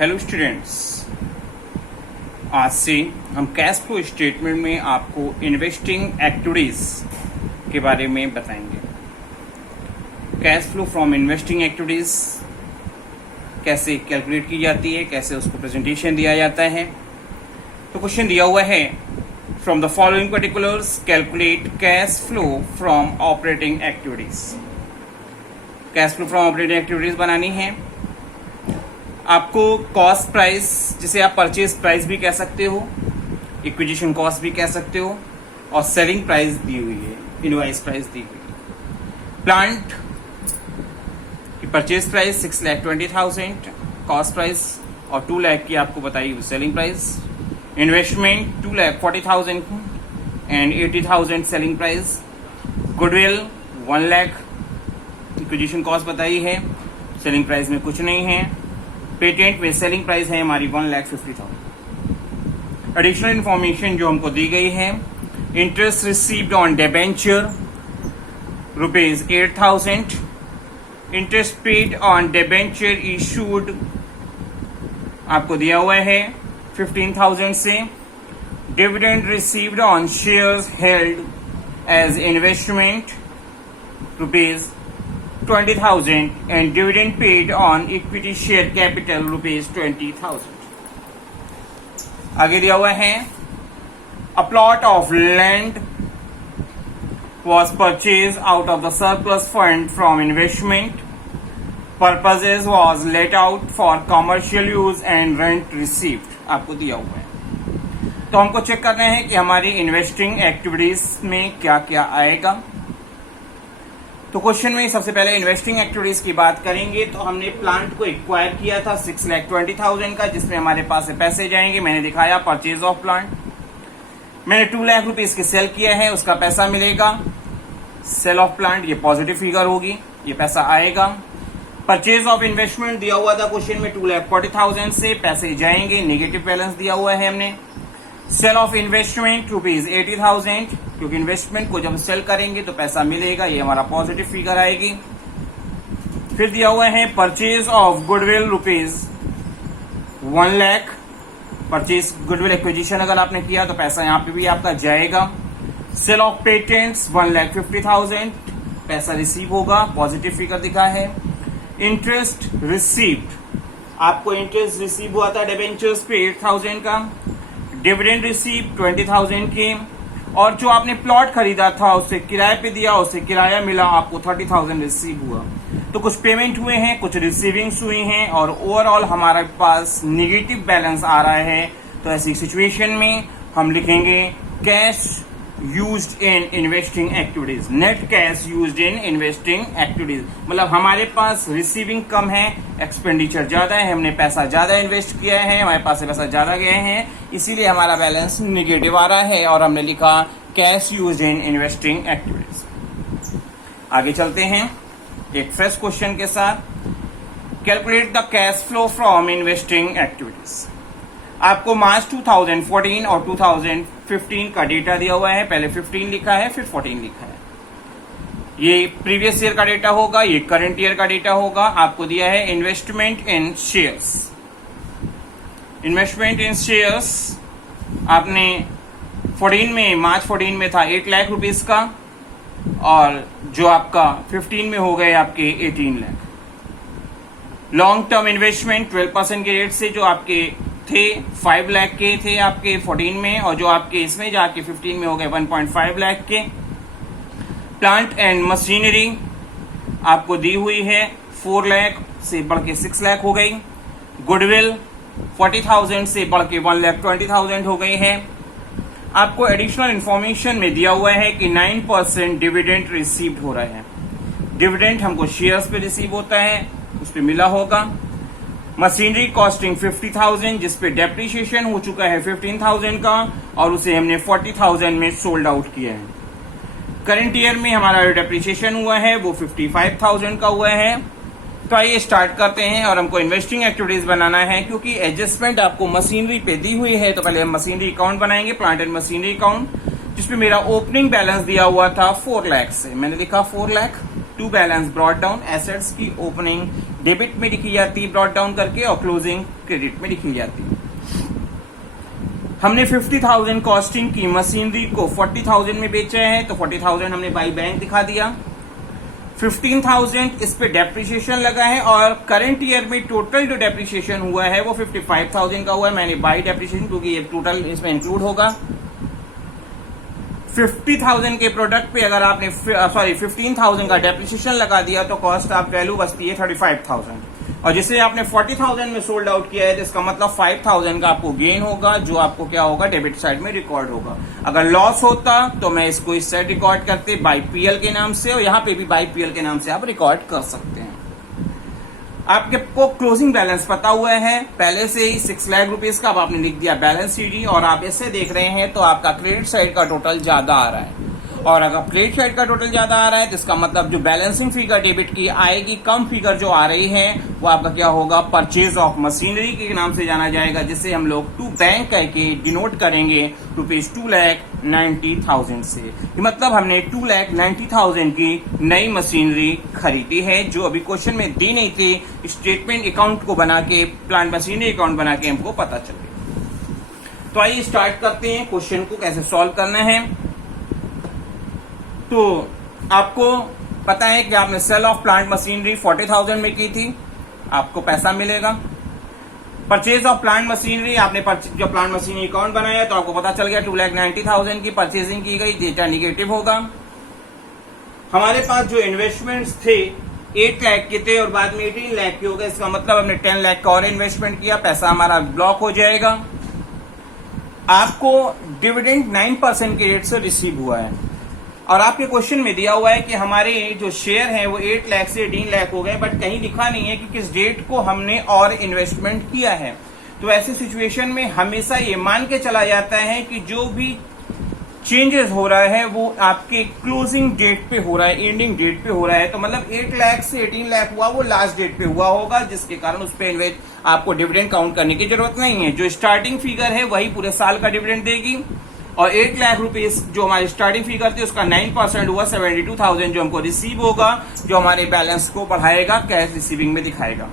Hello students, आज से हम कैश फ्लो स्टेटमेंट में आपको इन्वेस्टिंग एक्टिविटीज के बारे में बताएंगे। Cash flow from investing activities कैसे कैलकुलेट की जाती है, कैसे उसको प्रेजेंटेशन दिया जाता है। तो क्वेश्चन दिया हुआ है, from the following particulars calculate cash flow from operating activities. Cash flow from operating activities बनानी है। आपको कॉस्ट प्राइस, जिसे आप परचेज प्राइस भी कह सकते हो, एक्विजिशन कॉस्ट भी कह सकते हो, और सेलिंग प्राइस दी हुई है, इनवॉइस प्राइस दी हुई है। प्लांट की परचेज प्राइस 6,20,000, कॉस्ट प्राइस और 2 लाख की आपको बताई हुई selling price. Investment 2,40,000 and 80,000 selling price. Goodwill 1 lakh acquisition cost बताई है, सेलिंग प्राइस में कुछ नहीं है। पेटेंट में सेलिंग प्राइस है हमारी 1,50,000। एडिशनल इंफॉर्मेशन जो हमको दी गई है, interest received on debenture ₹8,000, interest paid on debenture issued आपको दिया हुआ है 15,000 से। Dividend received on shares held as investment ₹20,000 and dividend paid on equity share capital ₹20,000। आगे दिया हुआ है, a plot of land was purchased out of the surplus fund from investment purposes, was let out for commercial use and rent received। आपको दिया हुआ है। तो हमको चेक करना है कि हमारी इन्वेस्टिंग एक्टिविटीज में क्या क्या आएगा। तो क्वेश्चन में सबसे पहले इन्वेस्टिंग एक्टिविटीज की बात करेंगे। तो हमने प्लांट को एक्वायर किया था 6,20,000 का, जिसमें हमारे पास से पैसे जाएंगे। मैंने दिखाया परचेज ऑफ प्लांट। मैंने 2 लाख रुपीस की सेल किया है, उसका पैसा मिलेगा। सेल ऑफ प्लांट ये पॉजिटिव फिगर होगी, ये पैसा आएगा। परचेज ऑफ इन्वेस्टमेंट दिया हुआ था क्वेश्चन में 2,40,000 से, पैसे जाएंगे, नेगेटिव बैलेंस दिया हुआ है हमने। सेल ऑफ इन्वेस्टमेंट ₹80,000, क्योंकि इन्वेस्टमेंट को जब सेल करेंगे तो पैसा मिलेगा, ये हमारा पॉजिटिव फिगर आएगी। फिर दिया हुआ है purchase of goodwill ₹1 lakh. Purchase goodwill acquisition अगर आपने किया तो पैसा यहाँ पे भी आपका जाएगा। सेल ऑफ पेटेंट्स 1,50,000, पैसा रिसीव होगा, पॉजिटिव फिगर दिखा है। इंटरेस्ट रिसीव्ड, आपको इंटरेस्ट रिसीव हुआ था डिबेंचर्स पे 8,000 का। डिविडेंड रिसीव 20,000 के, और जो आपने प्लॉट खरीदा था उससे किराए पे दिया, उससे किराया मिला, आपको 30,000 रिसीव हुआ। तो कुछ पेमेंट हुए हैं, कुछ रिसीविंग्स हुई हैं, और ओवरऑल हमारे पास निगेटिव बैलेंस आ रहा है। तो ऐसी सिचुएशन में हम लिखेंगे cash used in investing activities, net cash used in investing activities. मतलब हमारे पास रिसीविंग कम है, एक्सपेंडिचर ज्यादा है, हमने पैसा ज्यादा इन्वेस्ट किया है, हमारे पास से पैसा ज्यादा गए हैं, इसीलिए हमारा बैलेंस निगेटिव आ रहा है, और हमने लिखा cash used in investing activities. आगे चलते हैं एक फ्रेश क्वेश्चन के साथ। Calculate the cash flow from investing activities. आपको मार्च 2014 और 2015 का डेटा दिया हुआ है। पहले 15 लिखा है, फिर 14 लिखा है। ये प्रीवियस ईयर का डेटा होगा, ये करंट ईयर का डेटा होगा। आपको दिया है इन्वेस्टमेंट इन शेयर्स। इन्वेस्टमेंट इन शेयर्स आपने 14 में, मार्च 14 में था 8 लाख रुपीस का, और जो आपका 15 में हो गए आपके 18 लाख। लॉन्ग टर्म इन्वेस्टमेंट 12% के रेट से जो आपके थे 5 लाख के थे आपके 14 में, और जो आपके इसमें जाके 15 में हो गए 1.5 लाख के। प्लांट एंड मशीनरी आपको दी हुई है 4 लाख से बढ़ के 6 लाख हो गई। गुडविल 40,000 से बढ़ के 1,20,000 हो गई है। आपको एडिशनल इंफॉर्मेशन में दिया हुआ है कि 9% डिविडेंड रिसीव्ड हो रहा है। डिविडेंड हमको शेयर्स पे रिसीव होता है, उस पे मिला होगा। मशीनरी कॉस्टिंग 50,000, जिसपे डेप्रिसिएशन हो चुका है 15,000 का, और उसे हमने 40,000 में सोल्ड आउट किया है। करंट ईयर में हमारा डेप्रिसिएशन हुआ है वो 55,000 का हुआ है। तो आइए स्टार्ट करते हैं, और हमको इन्वेस्टिंग एक्टिविटीज बनाना है, क्योंकि एडजस्टमेंट आपको मशीनरी पे दी हुई है। तो पहले हम मशीनरी अकाउंट बनाएंगे, प्लांट एंड मशीनरी अकाउंट, जिसपे मेरा ओपनिंग बैलेंस दिया हुआ था 4 लाख से। मैंने लिखा 4 lakh. To balance brought down assets की ओपनिंग डेबिट में लिखी जाती है ब्रॉट डाउन करके और क्लोजिंग क्रेडिट में लिखी जाती है। हमने 50,000 कॉस्टिंग की मशीनरी को 40,000 में बेचा है, तो 40,000 हमने बाई बैंक दिखा दिया। 15,000 इस पे डेप्रिसिएशन लगा है और करंट ईयर में टोटल जो डेप्रिसिएशन हुआ है वो 55,000 का हुआ है। मैंने बाई डेप्रिसिएशन क्योंकि ये टोटल इसमें इंक्लूड होगा। 50,000 के प्रोडक्ट पे अगर आपने 15,000 का डेप्रिसिएशन लगा दिया तो कॉस्ट ऑफ वैल्यू बचती है 35,000 और जिसे आपने 40,000 में सोल्ड आउट किया है तो इसका मतलब 5,000 का आपको गेन होगा जो आपको क्या होगा डेबिट साइड में रिकॉर्ड होगा। अगर लॉस होता तो मैं इसको इस साइड रिकॉर्ड करते बाई पीएल के नाम से और यहाँ पे भी बाई पीएल के नाम से आप रिकॉर्ड कर सकते हैं। आपको क्लोजिंग बैलेंस पता हुआ है पहले से ही 6 लाख रुपीज का, अब आपने लिख दिया बैलेंस शीट और आप इससे देख रहे हैं तो आपका क्रेडिट साइड का टोटल ज्यादा आ रहा है और अगर क्रेडिट साइड का टोटल ज्यादा आ रहा है तो इसका मतलब जो बैलेंसिंग फिगर डेबिट की आएगी कम फिगर जो आ रही है वो आपका क्या होगा परचेज ऑफ मशीनरी के नाम से जाना जाएगा, जिसे हम लोग टू बैंक करके डिनोट करेंगे रुपीज 2,90,000 से। मतलब हमने 2,90,000 की नई मशीनरी खरीदी है जो अभी क्वेश्चन में दी नहीं थी। स्टेटमेंट अकाउंट को बना के प्लांट मशीनरी अकाउंट बना के हमको पता चल गया। तो आइए स्टार्ट करते हैं क्वेश्चन को कैसे सॉल्व करना है। तो आपको पता है कि आपने सेल ऑफ प्लांट मशीनरी 40,000 में की थी, आपको पैसा मिलेगा। परचेज ऑफ प्लांट मशीनरी आपने जो प्लांट मशीनरी अकाउंट बनाया तो आपको पता चल गया 2,90,000 की परचेजिंग की गई, डेटा निगेटिव होगा। हमारे पास जो इन्वेस्टमेंट्स थे 8 लाख के थे और बाद में 18 लाख के हो गए, इसका मतलब हमने 10 लाख का और इन्वेस्टमेंट किया, पैसा हमारा ब्लॉक हो जाएगा। आपको डिविडेंड 9% के रेट से रिसीव हुआ है और आपके क्वेश्चन में दिया हुआ है कि हमारे जो शेयर हैं वो 8 लाख से 18 लाख हो गए, बट कहीं लिखा नहीं है कि किस डेट को हमने और इन्वेस्टमेंट किया है। तो ऐसी सिचुएशन में हमेशा ये मान के चला जाता है कि जो भी चेंजेस हो रहा है वो आपके क्लोजिंग डेट पे हो रहा है, एंडिंग डेट पे हो रहा है। तो मतलब 8 लाख से 18 लाख हुआ वो लास्ट डेट पे हुआ होगा, जिसके कारण उस पर आपको डिविडेंड काउंट करने की जरूरत नहीं है। जो स्टार्टिंग फिगर है वही पूरे साल का डिविडेंड देगी और 8 लाख रुपीज जो हमारी स्टार्टिंग फिगर थी उसका 9% हुआ 72,000 जो हमको रिसीव होगा, जो हमारे बैलेंस को बढ़ाएगा, कैश रिसीविंग में दिखाएगा।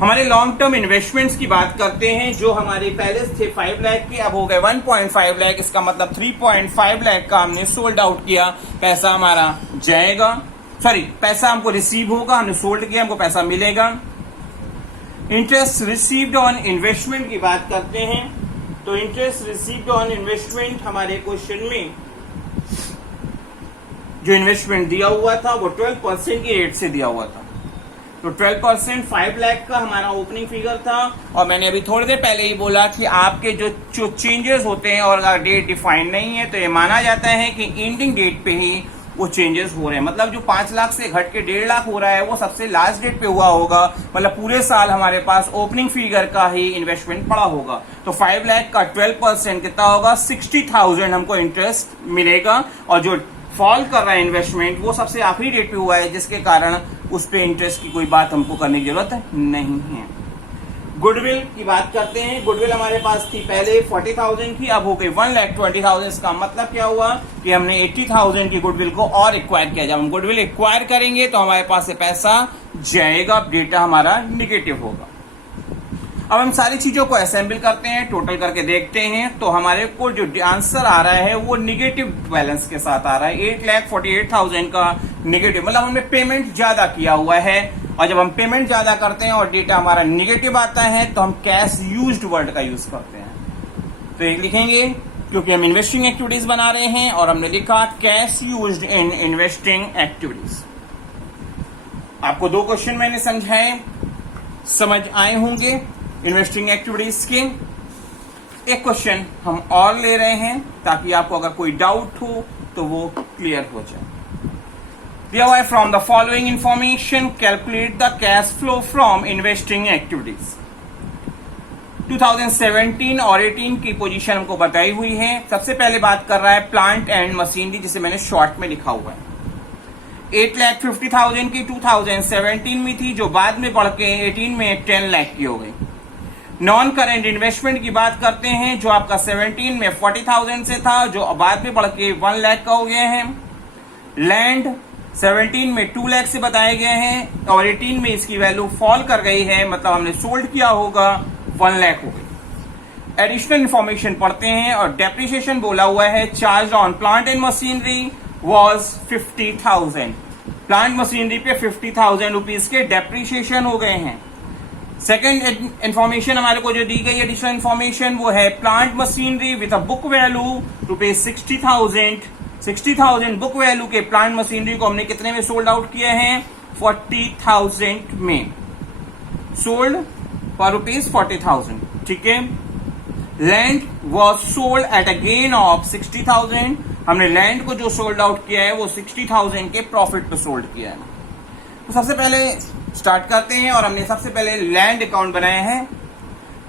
हमारे लॉन्ग टर्म इन्वेस्टमेंट्स की बात करते हैं जो हमारे पहले थे 5 लाख के, अब हो गए 1.5 लाख। इसका मतलब 3.5 लाख का हमने सोल्ड आउट किया, पैसा हमारा जाएगा, पैसा हमको रिसीव होगा, हमने सोल्ड किया, हमको पैसा मिलेगा। इंटरेस्ट रिसीव्ड ऑन इन्वेस्टमेंट की बात करते हैं तो इंटरेस्ट रिसीव्ड ऑन इन्वेस्टमेंट हमारे क्वेश्चन में जो इन्वेस्टमेंट दिया हुआ था वो 12% की रेट से दिया हुआ था। तो 12% 5 लाख का हमारा ओपनिंग फिगर था और मैंने अभी थोड़ी देर पहले ही बोला कि आपके जो चेंजेस होते हैं और अगर डेट डिफाइंड नहीं है तो ये माना जाता है कि एंडिंग डेट पे ही वो चेंजेस हो रहे हैं। मतलब जो 5 लाख से घट के 1.5 लाख हो रहा है वो सबसे लास्ट डेट पे हुआ होगा, मतलब पूरे साल हमारे पास ओपनिंग फिगर का ही इन्वेस्टमेंट पड़ा होगा। तो 5 लाख का 12% कितना होगा 60,000 हमको इंटरेस्ट मिलेगा और जो फॉल कर रहा है इन्वेस्टमेंट वो सबसे आखिरी डेट पे हुआ है, जिसके कारण उस पे इंटरेस्ट की कोई बात हमको करने की जरूरत नहीं है। गुडविल की बात करते हैं। गुडविल हमारे पास थी पहले 40,000 की, अब हो गई 1,20,000। इसका मतलब क्या हुआ कि हमने 80,000 की गुडविल को और एक्वायर किया। जब हम गुडविल एक्वायर करेंगे तो हमारे पास से पैसा जाएगा, डेटा हमारा निगेटिव होगा। अब हम सारी चीजों को असेंबल करते हैं, टोटल करके देखते हैं तो हमारे को जो आंसर आ रहा है वो निगेटिव बैलेंस के साथ आ रहा है। 8,48,000 का निगेटिव, मतलब हमने पेमेंट ज्यादा किया हुआ है और जब हम पेमेंट ज्यादा करते हैं और डेटा हमारा निगेटिव आता है तो हम कैश यूज्ड वर्ड का यूज करते हैं। तो एक लिखेंगे क्योंकि हम इन्वेस्टिंग एक्टिविटीज बना रहे हैं और हमने लिखा cash used in investing activities. आपको 2 क्वेश्चन मैंने समझाए, समझ आए होंगे इन्वेस्टिंग एक्टिविटीज के। एक क्वेश्चन हम और ले रहे हैं ताकि आपको अगर कोई डाउट हो तो वो क्लियर हो जाए। दिया हुआ है from the following information calculate the cash flow from investing activities. 2017 और 18 की पोजीशन हमको बताई हुई है। सबसे पहले बात कर रहा है प्लांट एंड मशीनरी, जिसे मैंने शॉर्ट में लिखा हुआ है। 8,50,000 की 2017 में थी, जो बाद में बढ़ के 18 में 10 लाख की हो गई। नॉन करेंट इन्वेस्टमेंट की बात करते हैं जो आपका 17 में 40,000 से था, जो बाद में बढ़ के 1 लाख का हो गया है। लैंड 17 में 2 लाख से बताए गए हैं और 18 में इसकी वैल्यू फॉल कर गई है, मतलब हमने सोल्ड किया होगा 1 लाख हो गई। एडिशनल इंफॉर्मेशन पढ़ते हैं और डेप्रिसिएशन बोला हुआ है charge on plant and machinery was 50,000। Plant machinery पे 50,000 रुपीज के डेप्रिसिएशन हो गए हैं। सेकेंड इंफॉर्मेशन हमारे को जो दी गई एडिशनल इंफॉर्मेशन वो है plant machinery with a book value rupees 60,000 book value के प्लांट मशीनरी को हमने कितने में सोल्ड आउट किए हैं? 40,000 में सोल्ड फॉर रुपीज 40,000। ठीक है। Land was sold at a gain of 60,000। हमने लैंड को जो सोल्ड आउट किया है वो 60,000 के प्रॉफिट पे सोल्ड किया है। तो सबसे पहले स्टार्ट करते हैं और हमने सबसे पहले लैंड अकाउंट बनाया है।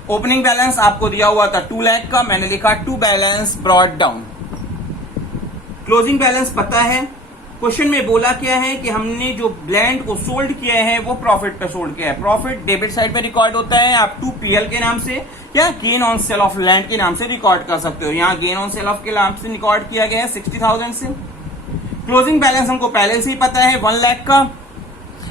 ओपनिंग बैलेंस आपको दिया हुआ था 2 लाख का, मैंने लिखा to balance brought down. Closing balance पता है। क्वेश्चन में बोला क्या है कि हमने जो लैंड को सोल्ड किया है वो प्रॉफिट पे सोल्ड किया है। प्रॉफिट डेबिट साइड पे रिकॉर्ड होता है, आप 2PL के नाम से या gain on sale of land के नाम से रिकॉर्ड कर सकते हो। यहाँ गेन ऑन सेल ऑफ के नाम से रिकॉर्ड किया गया है 60,000 से। क्लोजिंग बैलेंस हमको पहले से ही पता है 1 लाख का।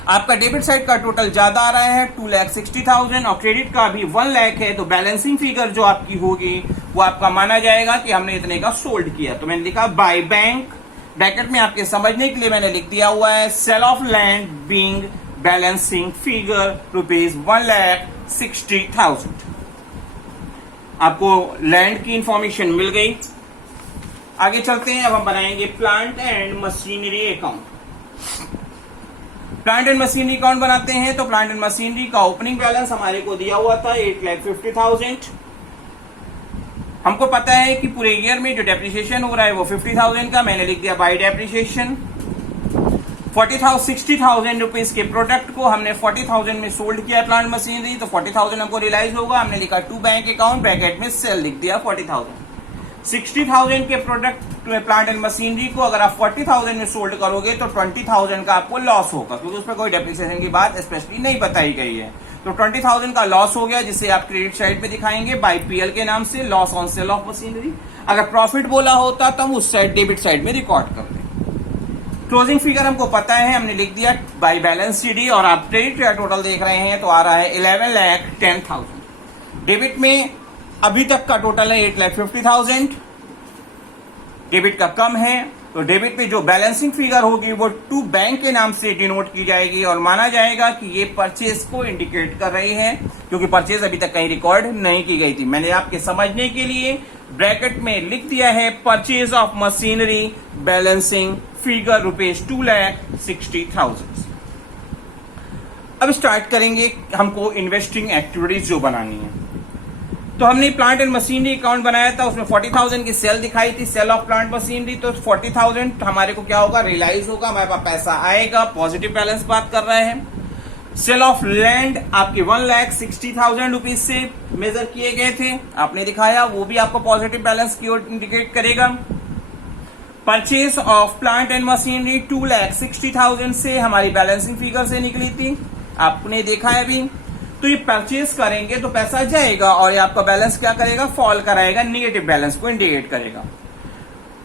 आपका डेबिट साइड का टोटल ज्यादा आ रहा है 2,60,000 और क्रेडिट का भी 1 लाख है, तो बैलेंसिंग फिगर जो आपकी होगी वो आपका माना जाएगा कि हमने इतने का सोल्ड किया। तो मैंने लिखा बाय बैंक, ब्रैकेट में आपके समझने के लिए मैंने लिख दिया हुआ है sale of land being balancing figure rupees 1,60,000। आपको लैंड की इंफॉर्मेशन मिल गई। आगे चलते हैं, अब हम बनाएंगे plant and machinery account. Plant and machinery account बनाते हैं तो प्लांट एंड मशीनरी का ओपनिंग बैलेंस हमारे को दिया हुआ था 8,50,000। हमको पता है कि पूरे ईयर में जो डेप्रिसिएशन हो रहा है वो 50,000 का, मैंने लिख दिया बाय डेप्रिसिएशन। 60,000 रुपीज के प्रोडक्ट को हमने 40,000 में सोल्ड किया प्लांट मशीनरी, तो 40,000 हमको रियलाइज होगा। हमने लिखा टू बैंक अकाउंट, ब्रैकेट में सेल लिख दिया 40,000। 60,000 के प्रोडक्ट प्लांट एंड मशीनरी को अगर आप 40,000 में सोल्ड करोगे तो 20,000 का आपको लॉस होगा, क्योंकि उसमें कोई डेप्रिसिएशन की बात स्पेशली नहीं बताई गई है। तो 20,000 का लॉस हो गया, जिसे आप क्रेडिट साइड पे दिखाएंगे बाय PL के नाम से, loss on sale of machinery. अगर प्रॉफिट बोला होता तो हम उस साइड डेबिट साइड में रिकॉर्ड कर दें। क्लोजिंग फिगर हमको पता है, हमने लिख दिया बाय बैलेंस CD और आप क्रेडिट का टोटल देख रहे हैं तो आ रहा है 11,10,000। डेबिट में अभी तक का टोटल है 8,50,000। डेबिट का कम है तो डेबिट पे जो बैलेंसिंग फिगर होगी वो टू बैंक के नाम से डिनोट की जाएगी और माना जाएगा कि ये परचेज को इंडिकेट कर रही है, क्योंकि परचेज अभी तक कहीं रिकॉर्ड नहीं की गई थी। मैंने आपके समझने के लिए ब्रैकेट में लिख दिया है purchase of machinery balancing figure rupees 2,60,000। अब स्टार्ट करेंगे हमको इन्वेस्टिंग एक्टिविटीज जो बनानी है। तो हमने प्लांट एंड मशीनरी अकाउंट बनाया था, उसमें 40,000 की सेल दिखाई थी, सेल ऑफ प्लांट मशीनरी। तो 40,000 हमारे को क्या होगा, रियलाइज होगा, हमारे पास पैसा आएगा, पॉजिटिव बैलेंस बात कर रहे हैं। सेल ऑफ लैंड आपके 1,60,000 रुपीज से मेजर किए गए थे, आपने दिखाया, वो भी आपको पॉजिटिव बैलेंस की ओर इंडिकेट करेगा। Purchase of plant and machinery 2,60,000 से हमारी बैलेंसिंग फिगर से निकली थी, आपने देखा है अभी। तो ये परचेज करेंगे तो पैसा जाएगा और ये आपका बैलेंस क्या करेगा, फॉल कराएगा, निगेटिव बैलेंस को इंडिकेट करेगा।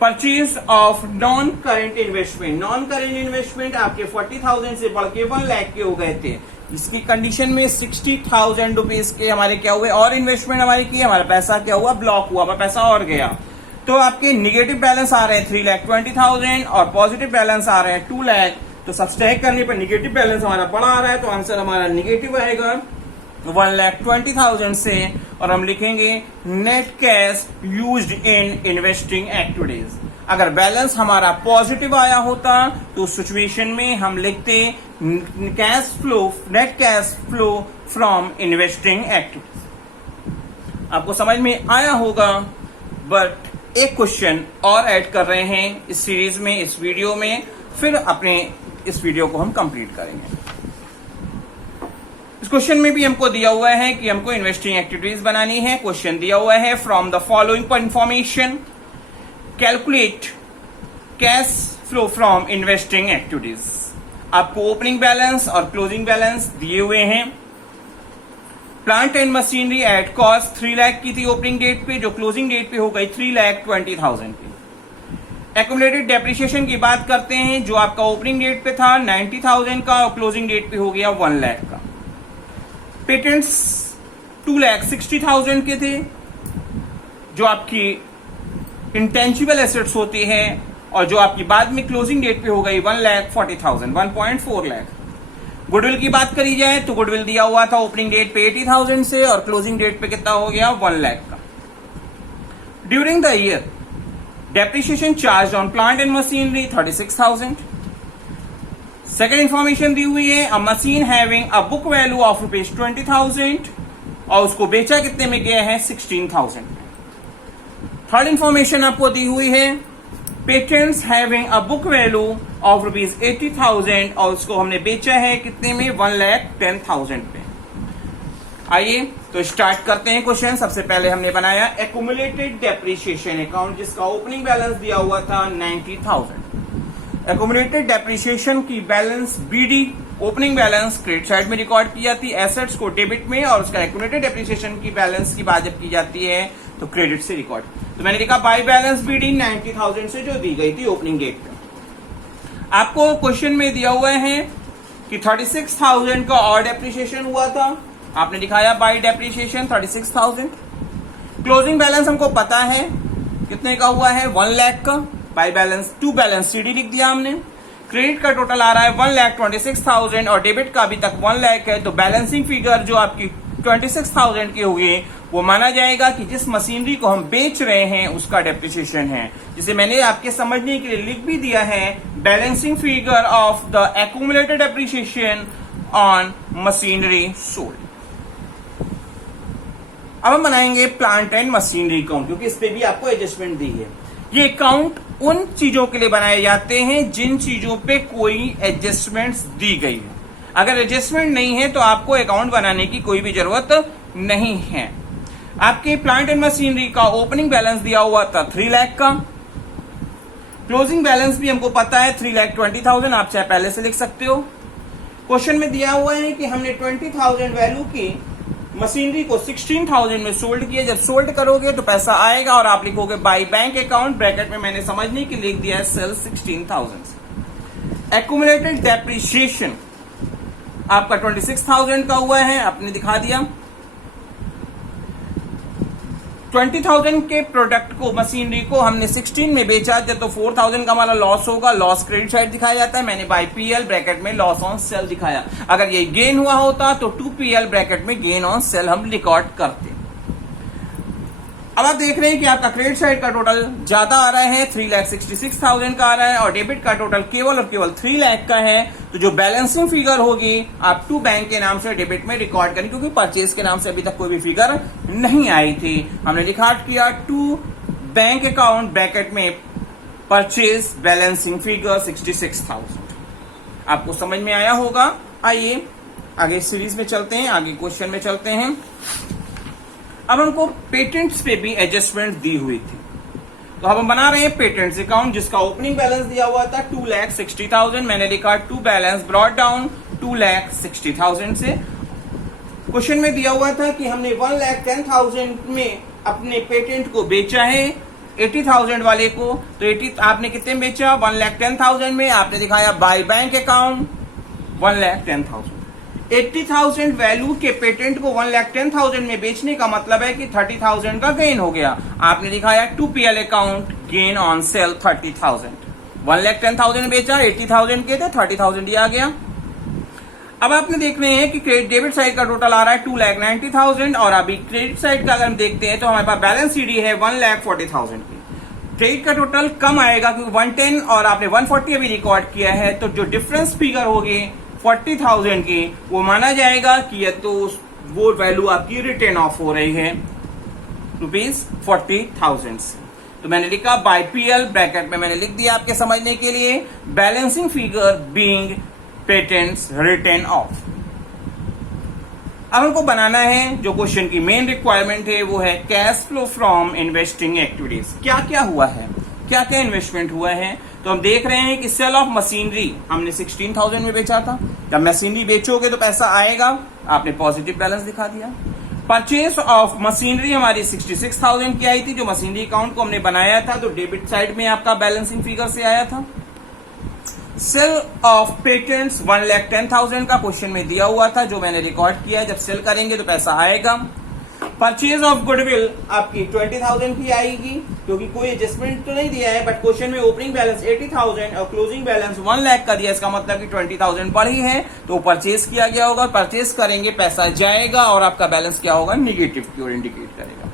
Purchase of non current investment, non current investment आपके 40,000 से बढ़ के 1 लाख के हो गए थे। इसकी कंडीशन में 60,000 रुपीज के हमारे क्या हुए और इन्वेस्टमेंट हमारी की, हमारा पैसा क्या हुआ, ब्लॉक हुआ, हमारा पैसा और गया। तो आपके निगेटिव बैलेंस आ रहे हैं 3,20,000 और पॉजिटिव बैलेंस आ रहे हैं 2 लाख। तो सब्सट्रैक्ट करने पर निगेटिव बैलेंस हमारा बड़ा आ रहा है, तो आंसर हमारा निगेटिव आएगा 1,20,000 से। और हम लिखेंगे net cash used in investing activities. अगर बैलेंस हमारा पॉजिटिव आया होता तो उस सिचुएशन में हम लिखते cash flow, net cash flow from investing activities. आपको समझ में आया होगा, बट एक क्वेश्चन और ऐड कर रहे हैं इस सीरीज में, इस वीडियो में, फिर अपने इस वीडियो को हम कंप्लीट करेंगे। इस क्वेश्चन में भी हमको दिया हुआ है कि हमको इन्वेस्टिंग एक्टिविटीज बनानी है। क्वेश्चन दिया हुआ है from the following information calculate cash flow from investing activities. आपको ओपनिंग बैलेंस और क्लोजिंग बैलेंस दिए हुए हैं। Plant and machinery at cost 3 lakh की थी ओपनिंग डेट पे, जो क्लोजिंग डेट पे हो गई 3,20,000 की। एक्यूमुलेटेड डेप्रिसिएशन की बात करते हैं, जो आपका ओपनिंग डेट पे था 90,000 का और क्लोजिंग डेट पे हो गया 1 लाख का। पेटेंट्स 2,60,000 के थे, जो आपकी इंटेंजिबल एसेट्स होती है, और जो आपकी बाद में क्लोजिंग डेट पे हो गई 1,40,000, 1.4 लाख। गुडविल की बात करी जाए तो गुडविल दिया हुआ था ओपनिंग डेट पे 80,000 से और क्लोजिंग डेट पे कितना हो गया 1 लाख का। During the year depreciation charge on plant and machinery 36,000। Second information दी हुई है, a machine having a book value of ₹20,000 और उसको बेचा कितने में गया है 16,000। थर्ड इंफॉर्मेशन आपको दी हुई है, patents having a book value of ₹80,000 और उसको हमने बेचा है कितने में 1,10,000 पे। आइए तो स्टार्ट करते हैं क्वेश्चन। सबसे पहले हमने बनाया एक्यूमुलेटेड डेप्रिसिएशन अकाउंट, जिसका ओपनिंग बैलेंस दिया हुआ था 90,000। एक्यूमुलेटेड डेप्रिसिएशन की balance BD opening balance credit side में रिकॉर्ड की जाती है, एसेट्स को डेबिट में, और उसका एक्यूमुलेटेड डेप्रिसिएशन की बैलेंस की बात जब की जाती है तो क्रेडिट से रिकॉर्ड। तो मैंने लिखा बाय बैलेंस बीडी 90,000 से जो दी गई थी ओपनिंग डेट पे। आपको क्वेश्चन में दिया हुआ है कि 36,000 का और डेप्रिसिएशन हुआ था, आपने दिखाया बाय डेप्रिसिएशन 36,000। क्लोजिंग बैलेंस हमको पता है कितने का हुआ है 1 लाख का, by balance to balance CD लिख दिया हमने। क्रेडिट का टोटल आ रहा है 1,26,000 और डेबिट का अभी तक 1 लाख है, तो बैलेंसिंग फिगर जो आपकी 26,000 की होगी वो माना जाएगा कि जिस मशीनरी को हम बेच रहे हैं उसका डेप्रिसिएशन है, जिसे मैंने आपके समझने के लिए लिख भी दिया है, balancing figure of the accumulated depreciation on machinery sold. अब हम बनाएंगे प्लांट एंड मशीनरी अकाउंट, क्योंकि इस पे भी आपको एडजस्टमेंट दी है। ये अकाउंट उन चीजों के लिए बनाए जाते हैं जिन चीजों पे कोई एडजस्टमेंट्स दी गई है। अगर एडजस्टमेंट नहीं है तो आपको अकाउंट बनाने की कोई भी जरूरत नहीं है। आपके प्लांट एंड मशीनरी का ओपनिंग बैलेंस दिया हुआ था 3 लाख का, क्लोजिंग बैलेंस भी हमको पता है 3,20,000, आप चाहे पहले से लिख सकते हो। क्वेश्चन में दिया हुआ है कि हमने 20,000 वैल्यू की मशीनरी को 16,000 में सोल्ड किया। जब सोल्ड करोगे तो पैसा आएगा और आप लिखोगे बाय बैंक अकाउंट, ब्रैकेट में मैंने समझने के लिए लिख दिया है सेल 16,000। एक्यूमुलेटेड डेप्रिसिएशन आपका 26,000 का हुआ है, आपने दिखा दिया। 20,000 के प्रोडक्ट को मशीनरी को हमने 16 में बेचा, जब तो 4,000 का हमारा लॉस होगा, लॉस क्रेडिट साइड दिखाया जाता है, मैंने बाय पीएल ब्रैकेट में लॉस ऑन सेल दिखाया। अगर ये गेन हुआ होता तो 2PL ब्रैकेट में गेन ऑन सेल हम रिकॉर्ड करते। अब आप देख रहे हैं कि आपका क्रेडिट साइड का टोटल ज्यादा आ रहा है, 3,66,000 का आ रहा है, और डेबिट का टोटल केवल और केवल 3 लाख का है। तो जो बैलेंसिंग फिगर होगी आप टू बैंक के नाम से डेबिट में रिकॉर्ड करें, क्योंकि परचेज के नाम से अभी तक कोई भी फिगर नहीं आई थी। हमने रिकॉर्ड किया टू बैंक अकाउंट ब्रैकेट में परचेज बैलेंसिंग फिगर 66,000। आपको समझ में आया होगा। आइए आगे सीरीज में चलते हैं, आगे क्वेश्चन में चलते हैं। अब हमको पेटेंट्स पे भी एडजस्टमेंट दी हुई थी, तो अब हम बना रहे हैं पेटेंट्स अकाउंट, जिसका ओपनिंग बैलेंस दिया हुआ था 2,60,000। मैंने लिखा टू बैलेंस ब्रॉट डाउन 2,60,000 से। क्वेश्चन में दिया हुआ था कि हमने 1,10,000 में अपने पेटेंट को बेचा है 80,000 वाले को, तो 80 आपने कितने में बेचा 1,10,000 में, आपने दिखाया बाय बैंक अकाउंट 1,10,000। 80,000 वैल्यू के पेटेंट को 1,10,000 में बेचने का मतलब है कि 30,000 का गेन हो गया। आपने दिखाया 2PL account gain on sale 30,000। 1,10,000 बेचा, 80,000 के थे, 30,000 दिया गया। अब आपने देख रहे हैं कि क्रेडिट डेबिट साइड का टोटल आ रहा है 2,90,000 और अभी क्रेडिट साइड का अगर हम देखते हैं तो हमारे पास बैलेंस सीडी है 1,40,000 की। क्रेडिट का टोटल कम आएगा क्योंकि 110 और आपने 140 अभी रिकॉर्ड किया है, तो जो डिफरेंस फिगर होगी 40,000 की वो माना जाएगा कि ये तो वो वैल्यू आपकी रिटर्न ऑफ हो रही है ₹40,000 से। तो मैंने लिखा बाय पीएल ब्रैकेट में मैंने लिख दिया आपके समझने के लिए, balancing figure being patents return of. अब हमको बनाना है जो क्वेश्चन की मेन रिक्वायरमेंट है वो है cash flow from investing activities. क्या क्या हुआ है, क्या क्या इन्वेस्टमेंट हुआ है। तो हम देख रहे हैं कि सेल ऑफ मशीनरी हमने 16,000 में बेचा था। जब मशीनरी बेचोगे तो पैसा आएगा, आपने पॉजिटिव बैलेंस दिखा दिया। परचेज ऑफ मशीनरी हमारी 66,000 की आई थी, जो मशीनरी अकाउंट को हमने बनाया था, तो डेबिट साइड में आपका बैलेंसिंग फिगर से आया था। सेल ऑफ पेटेंट्स 1,10,000 का क्वेश्चन में दिया हुआ था, जो मैंने रिकॉर्ड किया है। जब सेल करेंगे तो पैसा आएगा। परचेज ऑफ गुडविल आपकी 20,000 की आएगी, क्योंकि कोई एडजस्टमेंट तो नहीं दिया है, बट क्वेश्चन में ओपनिंग बैलेंस 80,000 और क्लोजिंग बैलेंस 1 लाख का दिया, इसका मतलब कि 20,000 बढ़ी है, तो परचेज किया गया होगा। परचेज करेंगे, पैसा जाएगा और आपका बैलेंस क्या होगा, निगेटिव की ओर इंडिकेट करेगा।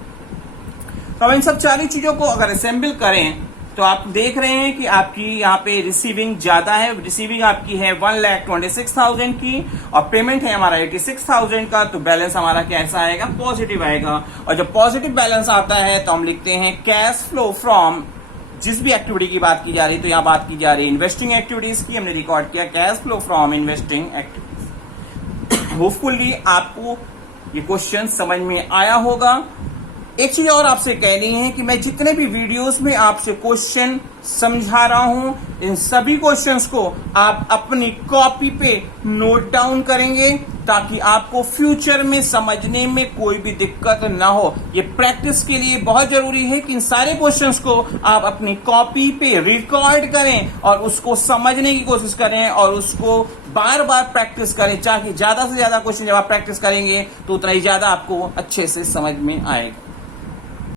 तो अब इन सब सारी चीजों को अगर असेंबल करें तो आप देख रहे हैं कि आपकी यहाँ पे रिसीविंग ज्यादा है। रिसीविंग आपकी है 1,26,000 की और पेमेंट है हमारा 86,000 का, तो बैलेंस हमारा कैसा आएगा, पॉजिटिव आएगा। और जब पॉजिटिव बैलेंस आता है तो हम लिखते हैं कैश फ्लो फ्रॉम, जिस भी एक्टिविटी की बात की जा रही है, तो यहाँ बात की जा रही है इन्वेस्टिंग एक्टिविटीज की, हमने रिकॉर्ड किया cash flow from investing activities. Hopefully आपको ये क्वेश्चन समझ में आया होगा। एक चीज और आपसे कहनी है कि मैं जितने भी वीडियोस में आपसे क्वेश्चन समझा रहा हूं, इन सभी क्वेश्चंस को आप अपनी कॉपी पे नोट डाउन करेंगे, ताकि आपको फ्यूचर में समझने में कोई भी दिक्कत ना हो। ये प्रैक्टिस के लिए बहुत जरूरी है कि इन सारे क्वेश्चंस को आप अपनी कॉपी पे रिकॉर्ड करें और उसको समझने की कोशिश करें और उसको बार बार प्रैक्टिस करें, ताकि ज्यादा से ज्यादा क्वेश्चन जब आप प्रैक्टिस करेंगे तो उतना ही ज्यादा आपको अच्छे से समझ में आएगा।